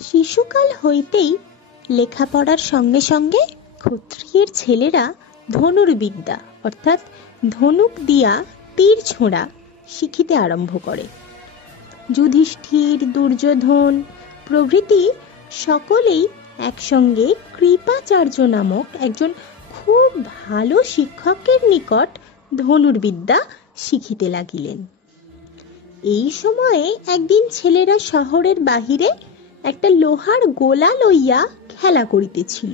শিশুকাল হইতেই লেখাপড়ার সঙ্গে সঙ্গে ক্ষত্রিয়ের ছেলেরা ধনুর্বিদ্যা অর্থাৎ ধনুক দিয়া তীর ছোঁড়া শিখিতে আরম্ভ করে। যুধিষ্ঠির, দুর্যোধন প্রভৃতি সকলেই একসঙ্গে কৃপাচার্য নামক একজন খুব ভালো শিক্ষকের নিকট ধনুর্বিদ্যা শিখিতে লাগিলেন। এই সময়ে একদিন ছেলেরা শহরের বাহিরে একটা লোহার গোলা লইয়া খেলা করিতেছিল।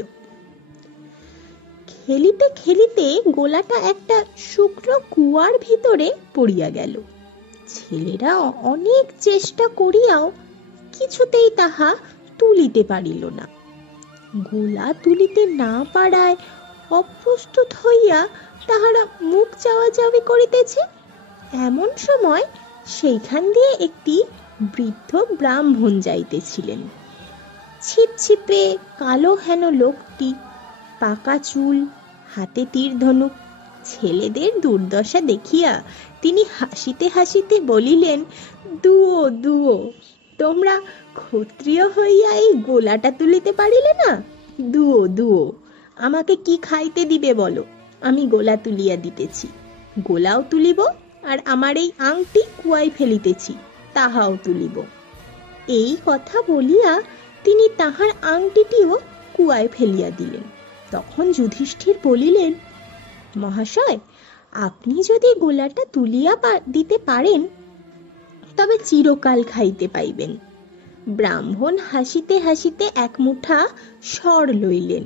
খেলিতে খেলিতে গোলাটা একটা শুকনো কুয়ার ভিতরে পড়িয়া গেল। ছেলেরা অনেক চেষ্টা করিয়াও কিছুতেই তাহা তুলিতে পারিল না। গোলা তুলিতে না পারায় অপ্রস্তুত হইয়া তাহারা মুখ চাওয়াচাওয়ি করিতেছে। এমন সময় সেইখান দিয়ে একটি বৃদ্ধ ব্রাহ্মণ যাইতেছিলেন। ছিপছিপে কালো হেন লোকটি, পাকা চুল, হাতে তীর ধনুক। ছেলেদের দুর্দশা দেখিয়া তিনি হাসিতে হাসিতে বলিলেন, দুও দুও, তোমরা ক্ষত্রিয় হইয়া এই গোলাটা তুলিতে পারিলে না? দুও দুও, আমাকে কি খাইতে দিবে বলো, আমি গোলা তুলিয়া দিতেছি। গোলাও তুলিব, আর আমার এই আংটি কুয়ায় ফেলিতেছি তাহাও তুলিব। এই কথা বলিয়া তিনি তাহার আংটিটিও কুয়ায় ফেলিয়া দিলেন। তখন যুধিষ্ঠির বলিলেন, মহাশয়, আপনি যদি গোলাটা তুলিয়া দিতে পারেন তবে চিরকাল খাইতে পাইবেন। ব্রাহ্মণ হাসিতে হাসিতে এক মুঠা স্বর লইলেন।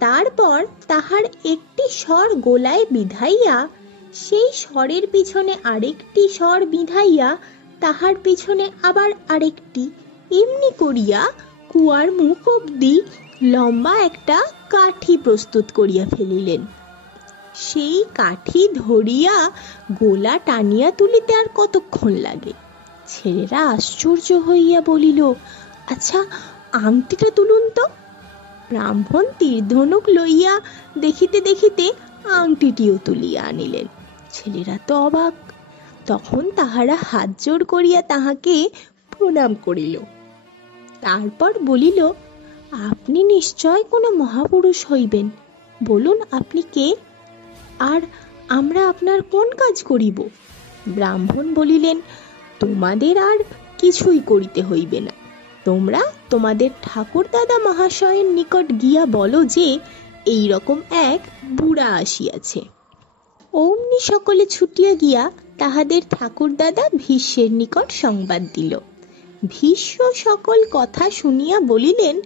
তারপর তাহার একটি স্বর গোলায় বিধাইয়া সেই স্বরের পিছনে আরেকটি স্বর বিধাইয়া তাহার পিছনে আবার আরেকটি, এমনি করিয়া কুয়ার মুখ অবধি লম্বা একটা কাঠি প্রস্তুত করিয়া ফেলিলেন। সেই কাঠি ধরিয়া গোলা টানিয়া তুলিতে আর কতক্ষণ লাগে? ছেলেরা আশ্চর্য হইয়া বলিল, আচ্ছা আংটিটা তুলুন তো। ব্রাহ্মণ তীর ধনুক লইয়া দেখিতে দেখিতে আংটিটিও তুলিয়া আনিলেন। ছেলেরা তো অবাক। তখন তাহারা হাত জোড় করিয়া তাহাকে প্রণাম করিল। তারপর বলিল, আপনি নিশ্চয় কোনো মহাপুরুষ হইবেন, বলুন আপনি কে, আর আমরা আপনার কোন কাজ করিব? ব্রাহ্মণ বলিলেন, তোমাদের আর কিছুই করিতে হইবে না। তোমরা তোমাদের ঠাকুর দাদা মহাশয়ের নিকট গিয়া বলো যে এই রকম এক বুড়া আসিয়াছে। অমনি সকলে ছুটিয়া গিয়া তাহাদের ঠাকুর দাদা ভীষ্মের নিকট সংবাদ দিল। ভীষ্ম সকল কথা শুনিয়া বলিলেন,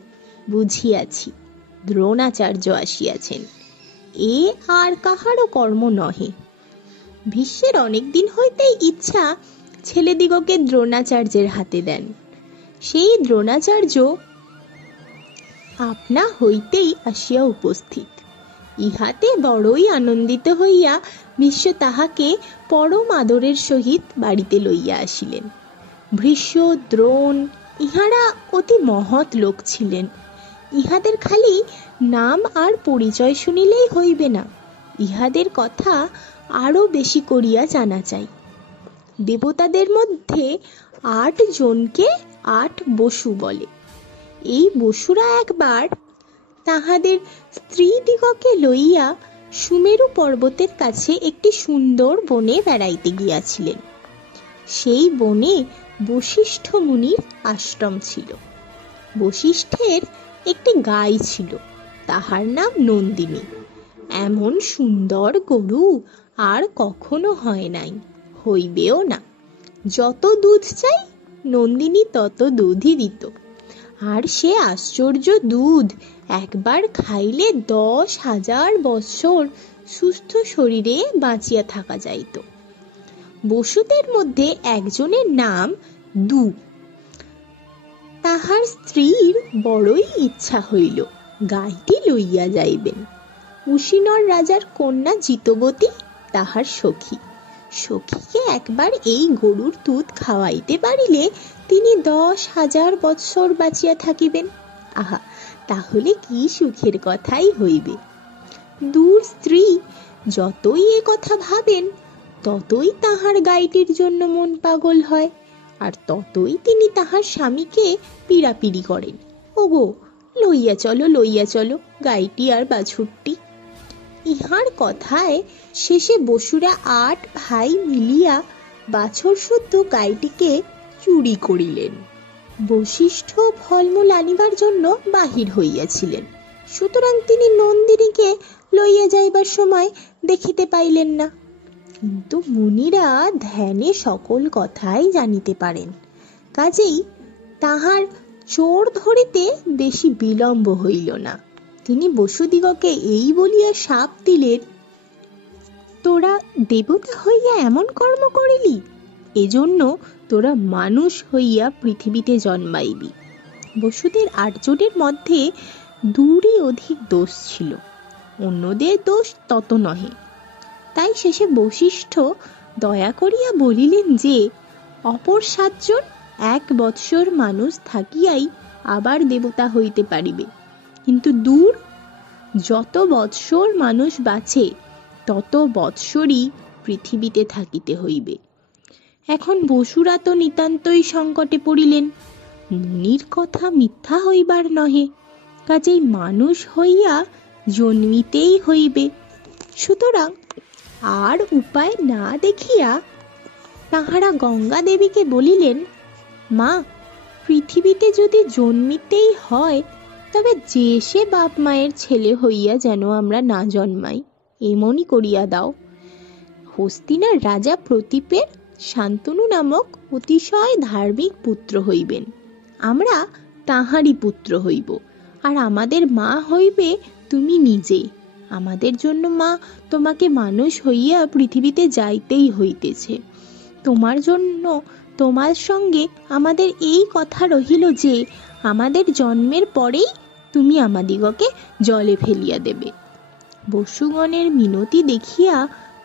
বুঝিয়াছি, দ্রোণাচার্য আসিয়াছেন। এ আর কাহারও কর্ম নহে। ভীষ্মের অনেকদিন হইতেই ইচ্ছা ছেলেদিগকে দ্রোণাচার্যের হাতে দেন। সেই দ্রোণাচার্য আপনা হইতেই আসিয়া উপস্থিত। ইহাতে বড়ই আনন্দিত হইয়া ভীষ্ম তাহাকে পরম আদরের সহিত বাড়িতে লইয়া আসিলেন। ভীষ্ম, দ্রোণ ইহারা অতি মহৎ লোক ছিলেন। ইহাদের খালি নাম আর পরিচয় শুনিলেই হইবে না, ইহাদের কথা আরো বেশি করিয়া জানা চাই। দেবতাদের মধ্যে 8 জনকে 8 বসু বলে। এই বসুরা একবার তাহাদের স্ত্রীদিগকে লইয়া সুমেরু পর্বতের কাছে একটি সুন্দর বনে বেড়াইতে গিয়াছিলেন। সেই বনে বশিষ্ঠ মুনির আশ্রম ছিল। বশিষ্ঠের একটি গাই ছিল, তাহার নাম নন্দিনী। এমন সুন্দর গরু আর কখনো হয় নাই, হইবেও না। যত দুধ চাই নন্দিনী তত দুধই দিত। আর সে আশ্চর্য দুধ একবার খাইলে 10,000 বৎসর সুস্থ শরীরে বাঁচিয়া থাকা যাইত। বসুদের মধ্যে একজনের নাম দু। তাহার স্ত্রীর বড়ই ইচ্ছা হইল গাইটি লইয়া যাইবেন। কুশিনর রাজার কন্যা জিতবতী তাহার সখী। সখীকে একবার এই গরুর দুধ খাওয়াইতে পারিলে তিনি 10,000 বৎসর বাঁচিয়া থাকিবেন। আহা, তাহলে কি সুখের কথাই হইবে। দূর স্ত্রী যতই এ কথা ভাবেন ততই তাহার গাইটির জন্য মন পাগল হয়, আর ততই তিনি তাহার স্বামীকে পীড়াপিড়ি করেন। ওগো, লইয়া চলো গাইটি আর বাছুরটি। ইহার কথায় শেষে বসুরা 8 ভাই মিলিয়া বাছর শুদ্ধ গাইটিকে চুরি করিলেন। বশিষ্ঠ ফলমূল আনিবার জন্য বাহির হইয়াছিলেন, সুতরাং তিনি নন্দিনীকে লইয়া যাইবার সময় দেখিতে পাইলেন না। কিন্তু মুনিরা ধ্যানে সকল কথাই জানিতে পারেন, কাজেই তাহার চোর ধরিতে বেশি বিলম্ব হইল না। তিনি বসুদিগকে এই বলিয়া শাপ দিলেন, তোরা দেবতা হইয়া এমন কর্ম করিলি, এজন্য তোরা মানুষ হইয়া পৃথিবীতে জন্মাইবি। বসুদের 8 জনের মধ্যে 2রই অধিক দোষ ছিল, অন্যদের দোষ তত নহে। তাই শেষে বশিষ্ঠ দয়া করিয়া বলিলেন যে অপর 7 জন 1 বৎসর মানুষ থাকিয়াই আবার দেবতা হইতে পারিবে, কিন্তু দূর যত বৎসর মানুষ বাঁচে তত বৎসরই পৃথিবীতে থাকিতে হইবে। এখন বসুরা তো নিতান্তই সংকটে পড়িলেন, মুনির কথা মিথ্যা হইবার নহে, কাজেই মানুষ হইয়া জন্মিতেই হইবে। সুতরাং আর উপায় না দেখিয়া তাহারা গঙ্গা দেবীকে বলিলেন, মা, পৃথিবীতে যদি জন্মিতেই হয় তবে যে সে বাপ মায়ের ছেলে হইয়া যেন আমরা না জন্মাই, এমনই করিয়া দাও। হস্তিনার রাজা প্রতীপের শান্তনু নামক অতিশয় ধার্মিক পুত্র হইবেন, আমরা তাহারই পুত্র হইব, আর আমাদের মা হইবে তুমি নিজে। আমাদের জন্য মা তোমাকে মানুষ হইয়া পৃথিবীতে যাইতেই হইতেছে। তোমার জন্য তোমার সঙ্গে আমাদের এই কথা রহিল যে আমাদের জন্মের পরেই তুমি আমাদিগকে জলে ফেলিয়া দেবে। বসুগণের মিনতি দেখিয়া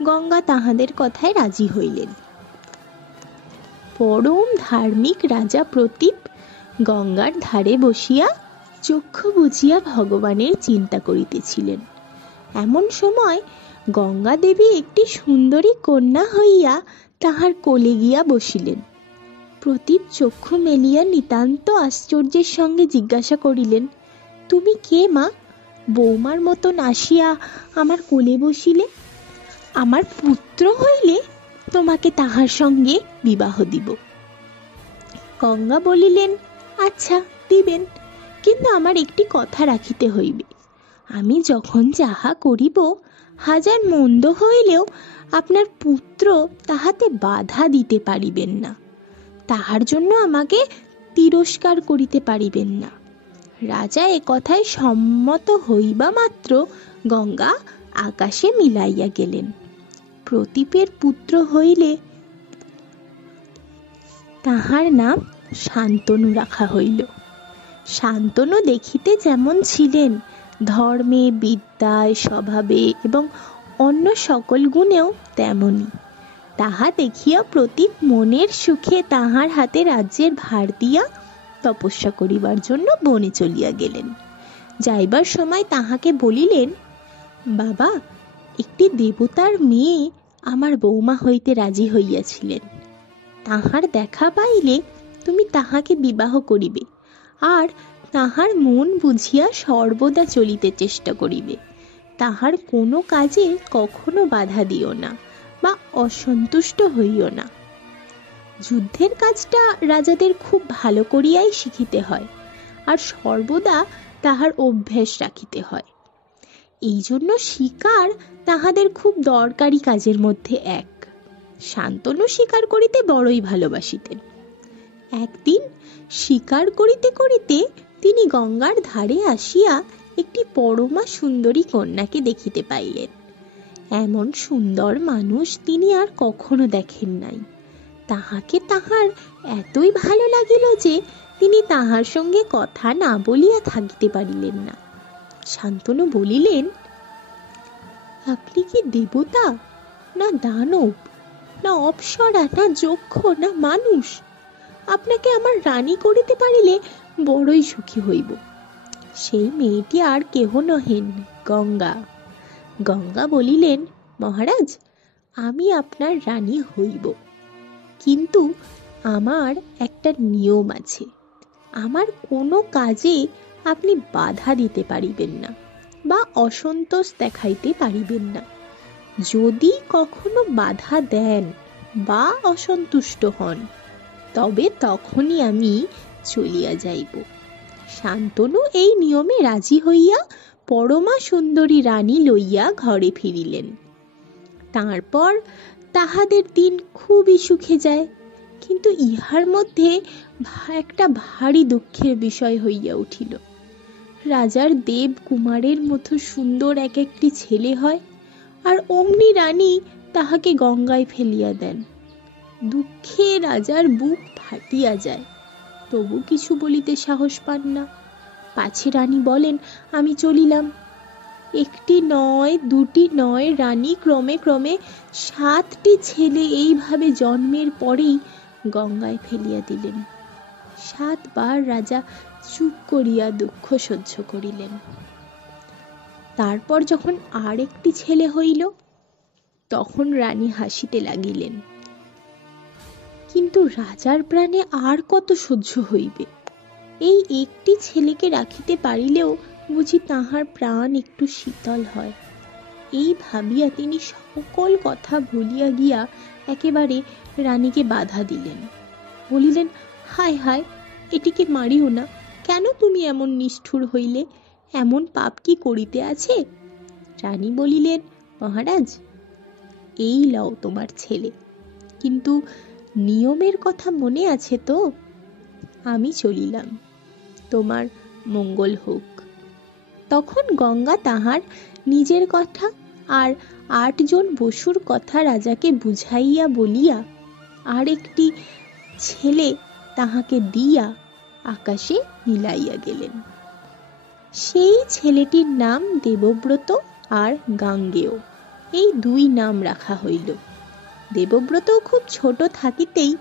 গঙ্গা তাহাদের কথায় রাজি হইলেন। পরম ধার্মিক রাজা প্রতীপ গঙ্গার ধারে বসিয়া চক্ষু বুজিয়া ভগবানের চিন্তা করিতেছিলেন। এমন সময় গঙ্গা দেবী একটি সুন্দরী কন্যা হইয়া তাহার কোলে গিয়া বসিলেন। প্রতীপ চক্ষু মেলিয়া নিতান্ত আশ্চর্যের সঙ্গে জিজ্ঞাসা করিলেন, তুমি কে মা? বৌমার মতন আসিয়া আমার কোলে বসিলে? আমার পুত্র হইলে তোমাকে তাহার সঙ্গে বিবাহ দিব। গঙ্গা বলিলেন, আচ্ছা দিবেন, কিন্তু আমার একটি কথা রাখিতে হইবে। আমি যখন যাহা করিব, হাজার মন্দ হইলেও আপনার পুত্র তাহাতে বাধা দিতে পারিবেন না, তাহার জন্য আমাকে তিরস্কার করিতে পারিবেন না। রাজা এ কথায় সম্মত হইবা মাত্র গঙ্গা আকাশে মিলাইয়া গেলেন। প্রতীপের পুত্র হইলে তাহার নাম শান্তনু রাখা হইল। শান্তনু দেখিতে যেমন ছিলেন, ধর্মে, বিদ্যায়, স্বভাবে এবং অন্য সকল গুণেও তেমনি। তাহা দেখিয়া প্রতীপ মনের সুখে তাহার হাতে রাজ্যের ভার দিয়া তপস্যা করিবার জন্য বনে চলিয়া গেলেন। যাইবার সময় তাহাকে বলিলেন, বাবা, একটি দেবতার মেয়ে আমার বৌমা হইতে রাজি হইয়াছিলেন। তাহার দেখা পাইলে তুমি তাহাকে বিবাহ করিবে, আর তাহার মন বুঝিয়া সর্বদা চলিতে চেষ্টা করিবে। তাহার কোনো কাজে কখনো বাধা দিও না বা অসন্তুষ্ট হইও না। যুদ্ধের কাজটা রাজাদের খুব ভালো করিয়াই শিখিতে হয়, আর সর্বদা তাহার অভ্যাস রাখিতে হয়। এই জন্য শিকার তাহাদের খুব দরকারি কাজের মধ্যে এক। শান্তনু শিকার করিতে বড়ই ভালোবাসিতেন। একদিন শিকার করিতে করিতে তিনি গঙ্গার ধারে আসিয়া একটি পরমা সুন্দরী কন্যাকে দেখিতে পাইলেন। এমন সুন্দর মানুষ তিনি আর কখনো দেখেন নাই। তাহাকে তাহার এতই ভালো লাগিল যে তিনি তাহার সঙ্গে কথা না বলিয়া থাকিতে পারিলেন না। শান্তনু বলিলেন, আপনি কি দেবতা, না দানব, না অপ্সরা, না যক্ষ, না মানুষ? আপনাকে আমার রানী করিতে পারিলে বড়ই সুখী হইব। সেই মেয়েটি আর কেহ নহেন, গঙ্গা। গঙ্গা বলিলেন, মহারাজ, আমি আপনার রানী হইব, কিন্তু আমার একটা নিয়ম আছে, আমার কোনো কাজে আপনি বাধা দিতে পারিবেন না বা অসন্তোষ দেখাইতে পারিবেন না। যদি কখনো বাধা দেন বা অসন্তুষ্ট হন, তবে তখনই আমি চলিয়া যাইব। শান্তনু এই নিয়মে রাজি হইয়া পরমা সুন্দরী রানী লইয়া ঘরে ফিরিলেন। তারপর তাহাদের দিন খুবই সুখে যায়, কিন্তু ইহার মধ্যে একটা ভারী দুঃখের বিষয় হইয়া উঠিল। রাজার দেব কুমারের মতো সুন্দর এক একটি ছেলে হয়, আর অমনি রানী তাহাকে গঙ্গায় ফেলিয়া দেন। দুঃখে রাজার বুক ফাটিয়া যায়, তবু কিছু বলিতে সাহস পান না। পাছে রানী বলেন, আমি চলিলাম। একটি নয়, দুটি নয়, রানী ক্রমে ক্রমে 7টি ছেলে এইভাবে জন্মের পরেই গঙ্গায় ফেলিয়া দিলেন। 7 বার রাজা চুপ করিয়া দুঃখ সহ্য করিলেন। তারপর যখন আর একটি ছেলে হইল, তখন রানী হাসিতে লাগিলেন। কিন্তু রাজার প্রাণে আর কত সহ্য হইবে? এই একটি ছেলেকে রাখিতে পারিলেও বুঝি তাহার প্রাণ একটু শীতল হয়। এই ভাবিয়া তিনি সকল কথা ভুলিয়া গিয়া একেবারে রানীকে বাধা দিলেন। বলিলেন, হায় হায়, এটিকে মারিও না। কেন তুমি এমন নিষ্ঠুর হইলে? এমন পাপ কি করিতে আছে? রানী বলিলেন, মহারাজ, এই লও তোমার ছেলে, কিন্তু নিয়মের কথা মনে আছে তো? আমি চলিলাম, তোমার মঙ্গল হোক। তখন গঙ্গা তাহার নিজের কথা আর 8 জন বসুর কথা রাজাকে বুঝাইয়া বলিয়া আর একটি ছেলে তাহাকে দিয়া আকাশে মিলাইয়া গেলেন। সেই ছেলেটির নাম দেবব্রত আর গাঙ্গেয়, এই 2 নাম রাখা হইল। দেবব্রত খুব ছোট থাকিতেই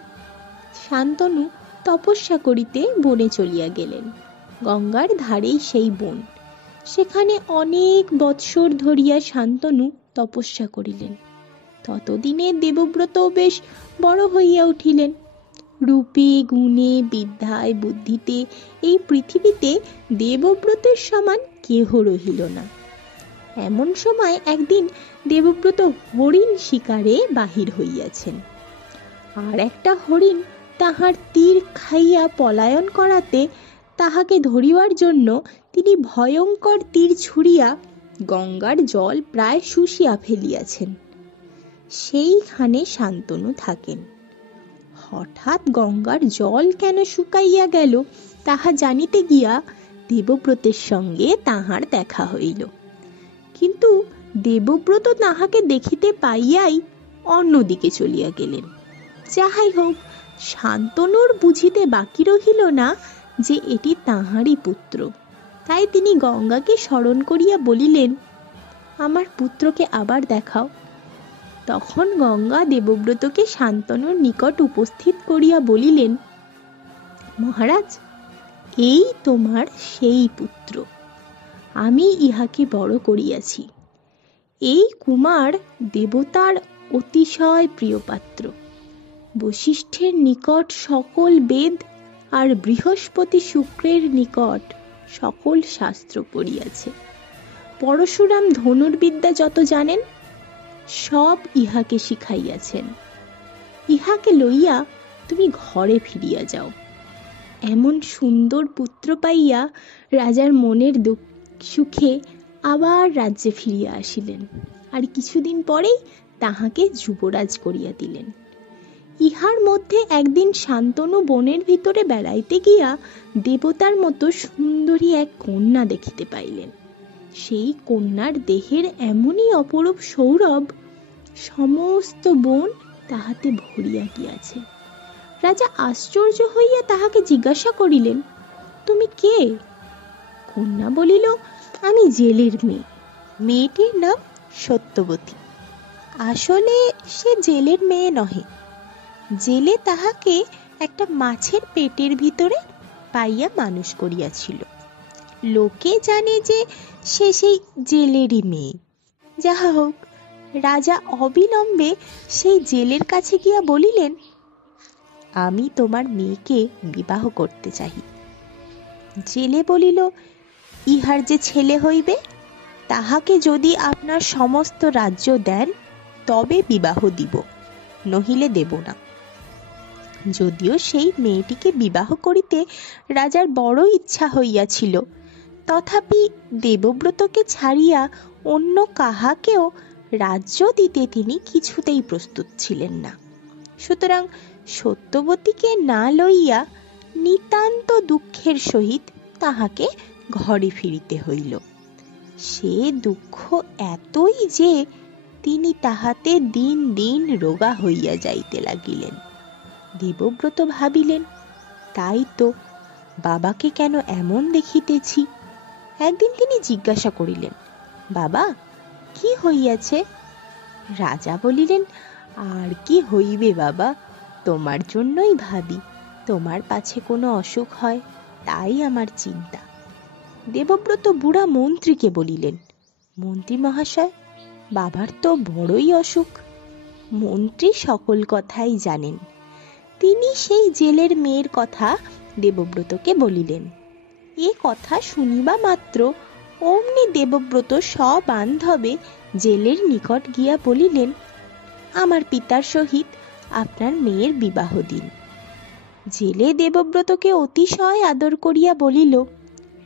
শান্তনু তপস্যা করিতে বনে চলিয়া গেলেন। গঙ্গার ধারেই সেই বন, সেখানে অনেক বৎসর ধরিয়া শান্তনু তপস্যা করিলেন। ততদিনে দেবব্রত বেশ বড় হইয়া উঠিলেন। রূপে গুণে বিদ্যায় বুদ্ধিতে এই পৃথিবীতে দেবব্রতের সমান কেহ রহিল না। এমন সময় একদিন দেবব্রত হরিণ শিকারে বাহির হইয়াছেন, আর একটা হরিণ তাহার তীর খাইয়া পলায়ন করাতে তাহাকে ধরিবার জন্য তিনি ভয়ঙ্কর তীর ছুঁড়িয়া গঙ্গার জল প্রায় শুষিয়া ফেলিয়াছেন। সেইখানে শান্তনু থাকেন। হঠাৎ গঙ্গার জল কেন শুকাইয়া গেল তাহা জানিতে গিয়া দেবব্রতের সঙ্গে তাহার দেখা হইল। কিন্তু দেবব্রত তাহাকে দেখিতে পাইয়াই অন্যদিকে চলিয়া গেলেন। যাহাই হোক, শান্তনুর বুঝিতে বাকি রহিল না যে এটি তাহারই পুত্র। তাই তিনি গঙ্গাকে স্মরণ করিয়া বলিলেন, আমার পুত্রকে আবার দেখাও। তখন গঙ্গা দেবব্রতকে শান্তনুর নিকট উপস্থিত করিয়া বলিলেন, মহারাজ, এই তোমার সেই পুত্র। আমি ইহাকে বড় করিয়াছি। এই কুমার দেবতার অতিশয় প্রিয় পাত্র। বশিষ্ঠের নিকট সকল বেদ আর বৃহস্পতি শুক্রের নিকট সকল শাস্ত্র পড়িয়াছে। পরশুরাম ধনুর্বিদ্যা যত জানেন সব ইহাকে শিখাইয়াছেন। ইহাকে লইয়া তুমি ঘরে ফিরিয়া যাও। এমন সুন্দর পুত্র পাইয়া রাজার মনের সুখে আবার রাজ্যে ফিরিয়া আসিলেন, আর কিছুদিন পরেই তাহাকে যুবরাজ করিয়া দিলেন। ইহার মধ্যে একদিন শান্তনু বনের ভিতরে বেড়াইতে গিয়া দেবতার মতো সুন্দরী এক কন্যা দেখিতে পাইলেন। সেই কন্যার দেহের এমনই অপরূপ সৌরভ, সমস্ত বন তাহাতে ভরিয়া গিয়াছে। রাজা আশ্চর্য হইয়া তাহাকে জিজ্ঞাসা করিলেন, তুমি কে? কন্যা বলিল, আমি জেলের মেয়ে। মেয়েটির নাম সত্যবতী। আসলে সে জেলের মেয়ে নহে। জেলে তাহাকে একটা মাছের পেটের ভিতরে পাইয়া মানুষ করিয়াছিল। লোকে জানে যে সে সেই জেলেরই মেয়ে। যাহা হোক, রাজা অবিলম্বে সেই জেলের কাছে গিয়া বলিলেন, আমি তোমার মেয়েকে বিবাহ করতে চাহি। জেলে বলিল, ইহার যে ছেলে হইবে, তাহাকে যদি আপনার সমস্ত রাজ্য দেন তবে বিবাহ দিব, নহিলে দেব না। যদিও সেই মেয়েটিকে বিবাহ করিতে রাজার বড় ইচ্ছা হইয়াছিল, তথাপি দেবব্রতকে ছাড়িয়া অন্য কাহাকেও রাজ্য দিতে তিনি কিছুতেই প্রস্তুত ছিলেন না। সুতরাং সত্যবতীকে না লইয়া নিতান্ত দুঃখের সহিত তাহাকে ঘরে ফিরিতে হইল। সে দুঃখ এতই যে তিনি তাহাতে দিন দিন রোগা হইয়া যাইতে লাগিলেন। দেবব্রত ভাবিলেন, তাই তো, বাবাকে কেন এমন দেখিতেছি। একদিন তিনি জিজ্ঞাসা করিলেন, বাবা, কি হইয়াছে? রাজা বলিলেন, আর কি হইবে বাবা, তোমার জন্যই ভাবি, তোমার পাছে কোনো অসুখ হয়, তাই আমার চিন্তা। দেবব্রত বুড়া মন্ত্রীকে বলিলেন, মন্ত্রী মহাশয়, বাবার তো বড়ই অসুখ। মন্ত্রী সকল কথাই জানেন। তিনি সেই জেলের মেয়ের কথা দেবব্রতকে বলিলেন। এ কথা শুনিবা মাত্র অমনি দেবব্রত সবান্ধবে জেলের নিকট গিয়া বলিলেন, আমার পিতার সহিত আপনার মেয়ের বিবাহ দিন। জেলে দেবব্রতকে অতিশয় আদর করিয়া বলিল,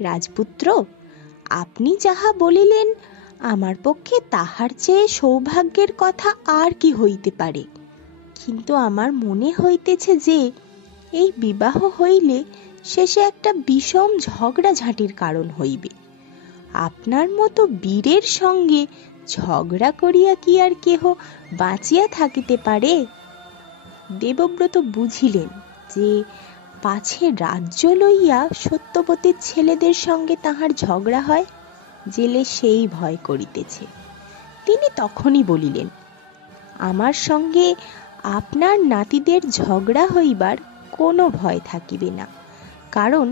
রাজপুত্র, আপনি যাহা বলিলেন, আমার পক্ষে তাহার চেয়ে সৌভাগ্যের কথা আর কি হইতে পারে। কিন্তু আমার মনে হইতেছে যে এই বিবাহ হইলে শেষে একটা বিষম ঝগড়াঝাঁটির কারণ হইবে। আপনার মতো বীরের সঙ্গে ঝগড়া করিয়া কি আর কেহ বাঁচিয়া থাকিতে পারে? দেবব্রত বুঝিলেন যে পাছে রাজ্য লইয়া সত্যবতীর ছেলেদের সঙ্গে তাহার ঝগড়া হয়, জেলে সেই ভয় করিতেছে। তিনি তখনই বলিলেন, আমার সঙ্গে আপনার নাতিদের ঝগড়া হইবার কোনো ভয় থাকিবে না, কারণ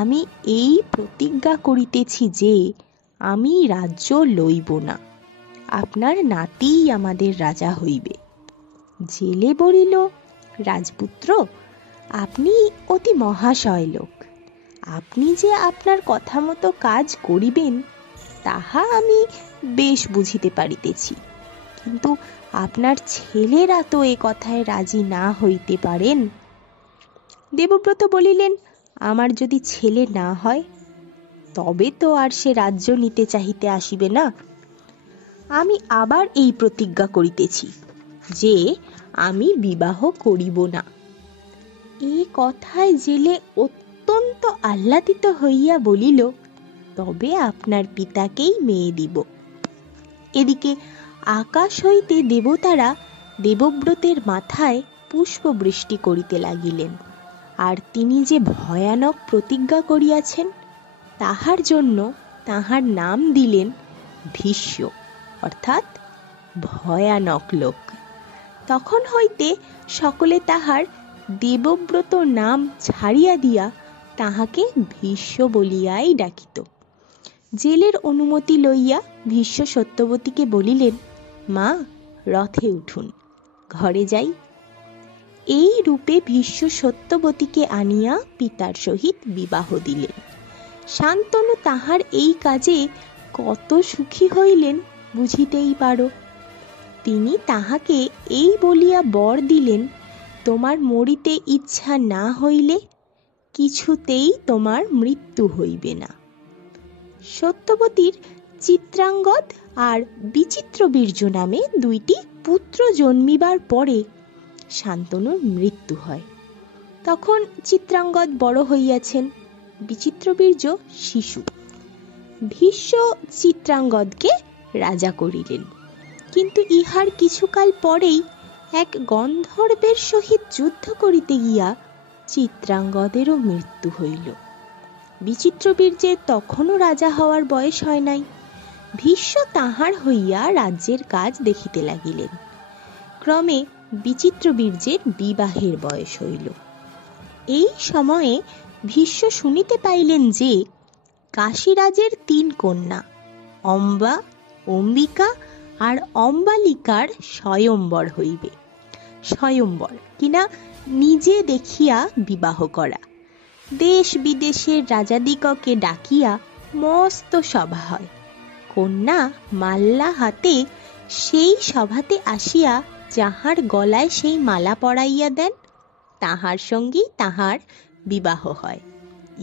আমি এই প্রতিজ্ঞা করিতেছি যে আমি রাজ্য লইব না, আপনার নাতিই আমাদের রাজা হইবে। জেলে বলিল, রাজপুত্র, আপনি অতি মহাশয় লোক, আপনি যে আপনার কথা মতো কাজ করিবেন তাহা আমি বেশ বুঝিতে পারিতেছি, কিন্তু আপনার ছেলেরা তো এ কথায় রাজি না হইতে পারেন। দেবব্রত বলিলেন, আমার যদি ছেলে না হয় তবে তো আর সে রাজ্য নিতে চাহিতে আসিবে না। আমি আবার এই প্রতিজ্ঞা করিতেছি যে আমি বিবাহ করিব না। এই কথায় জেলে অত্যন্ত আহ্লাদিত হইয়া বলিল, তবে আপনার পিতাকেই মেয়ে দিব। এদিকে আকাশ হইতে দেবতারা দেবব্রতের মাথায় পুষ্পবৃষ্টি করিতে লাগিলেন, আর তিনি যে ভয়ানক প্রতিজ্ঞা করিয়াছেন তাহার জন্য তাহার নাম দিলেন ভীষ্ম, অর্থাৎ ভয়ানক লোক। তখন হইতে সকলে তাহার দেবব্রত নাম ছাড়িয়া দিয়া তাহাকে ভীষ্ম বলিয়াই ডাকিত। জেলের অনুমতি লইয়া ভীষ্ম সত্যবতীকে বলিলেন, মা, রথে উঠুন, ঘরে যাই। এই রূপে ভীষ্ম সত্যবতীকে আনিয়া পিতার সহিত বিবাহ দিলেন। শান্তনু তাহার এই কাজে কত সুখী হইলেন বুঝিতেই পারো। তিনি তাহাকে এই বলিয়া বর দিলেন, তোমার মরিতে ইচ্ছা না হইলে কিছুতেই তোমার মৃত্যু হইবে না। সত্যবতীর চিত্রাঙ্গদ আর বিচিত্রবীর্য নামে দুইটি পুত্র জন্মিবার পরে শান্তনুর মৃত্যু হয়। তখন চিত্রাঙ্গদ বড় হইয়াছেন, বিচিত্রবীর্য শিশু। ভীষ্ম চিত্রাঙ্গদকে রাজা করিলেন, কিন্তু ইহার কিছুকাল পরেই এক গন্ধর্বের সহিত যুদ্ধ করিতে গিয়া চিত্রাঙ্গদেরও মৃত্যু হইল। বিচিত্রবীর্যের তখনও রাজা হওয়ার বয়স হয় নাই। ভীষ্ম তাহার হইয়া রাজ্যের কাজ দেখিতে লাগিলেন। ক্রমে বিচিত্রবীর্যের বিবাহের বয়স হইল। এই সময়ে ভীষ্ম শুনিতে পাইলেন যে কাশীরাজের 3 কন্যা অম্বা, অম্বিকা আর অম্বালিকার স্বয়ম্বর হইবে। স্বয়ম্বর কিনা নিজে দেখিয়া বিবাহ করা। দেশ বিদেশের রাজাদিগকে ডাকিয়া মস্ত সভা হয়। কন্যা মাল্লা হাতে সেই সভাতে আসিয়া যাহার গলায় সেই মালা পরাইয়া দেন, তাহার সঙ্গেই তাহার বিবাহ হয়।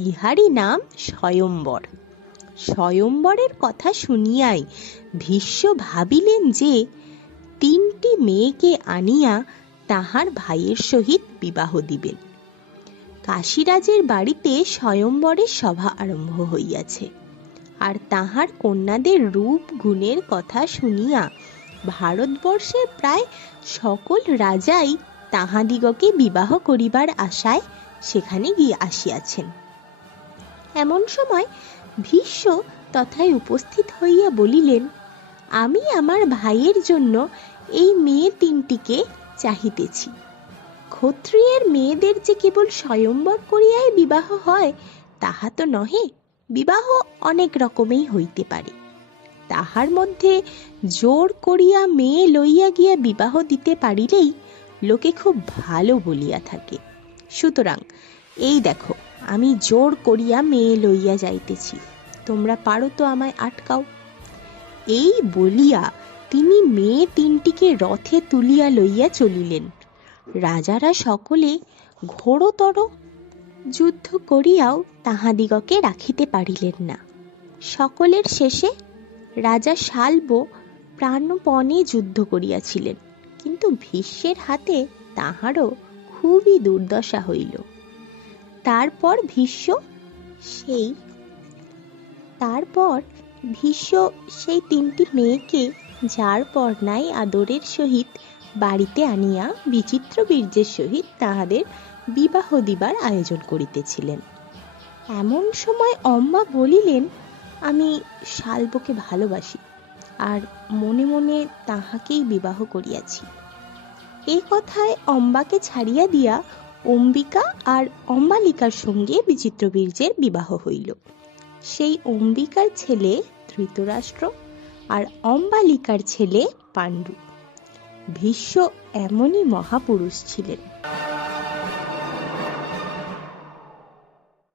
ইহারই নাম স্বয়ম্বর। স্বয়ম্বরের কথা শুনিয়াই ভীষ্ম ভাবিলেন যে 3টি মেয়েকে আনিয়া তাহার ভাইয়ের সহিত বিবাহ দিবেন। কাশীরাজের বাড়িতে স্বয়ম্বরের সভা আরম্ভ হইয়াছে। আর তাহার কন্যাদের রূপ গুণের কথা শুনিয়া ভারতবর্ষের প্রায় সকল রাজাই তাহাদিগকে বিবাহ করিবার আশায় সেখানে গিয়ে আসিয়াছেন। এমন সময় ভীষ্ম তথায় উপস্থিত হইয়া বলিলেন, আমি আমার ভাইয়ের জন্য এই মেয়ে 3টিকে চাহিতেছি। ক্ষত্রিয়ের মেয়েদের যে কেবল স্বয়ম্বর করিয়াই বিবাহ হয় তাহা তো নহে, বিবাহ অনেক রকমেই হইতে পারে। তাহার মধ্যে জোর করিয়া মেয়ে লইয়া গিয়া বিবাহ দিতে পারিলেই লোকে খুব ভালো বলিয়া থাকে। সুতরাং এই দেখো, আমি জোর করিয়া মেয়ে লইয়া যাইতেছি, তোমরা পারো তো আমায় আটকাও। এই বলিয়া তিনি মেয়ে 3টিকে রথে তুলিয়া লইয়া চলিলেন। রাজারা সকলে ঘোরতর যুদ্ধ করিয়াও তাহাদিগকে রাখিতে পারিলেন না। সকলের শেষে রাজা শাল্ব প্রাণপণে যুদ্ধ করিয়াছিলেন, কিন্তু ভীষ্মের হাতে তাহারও খুবই দুর্দশা হইল। তারপর ভীষ্ম সেই 3টি মেয়েকে যার পর নাই আদরের সহিত বাড়িতে আনিয়া বিচিত্র বীর্যের সহিত তাহাদের বিবাহ দিবার আয়োজন করিতেছিলেন। এমন সময় অম্বা বলিলেন, আমি শাল্বকে ভালোবাসি আর মনে মনে তাহাকেই বিবাহ করিয়াছি। এই কথায় অম্বাকে ছাড়িয়া দিয়া অম্বিকা আর অম্বালিকার সঙ্গে বিচিত্র বীর্যের বিবাহ হইল। সেই অম্বিকার ছেলে ধৃতরাষ্ট্র আর অম্বালিকার ছেলে পাণ্ডু। ভীষ্ম এমনই মহাপুরুষ ছিলেন।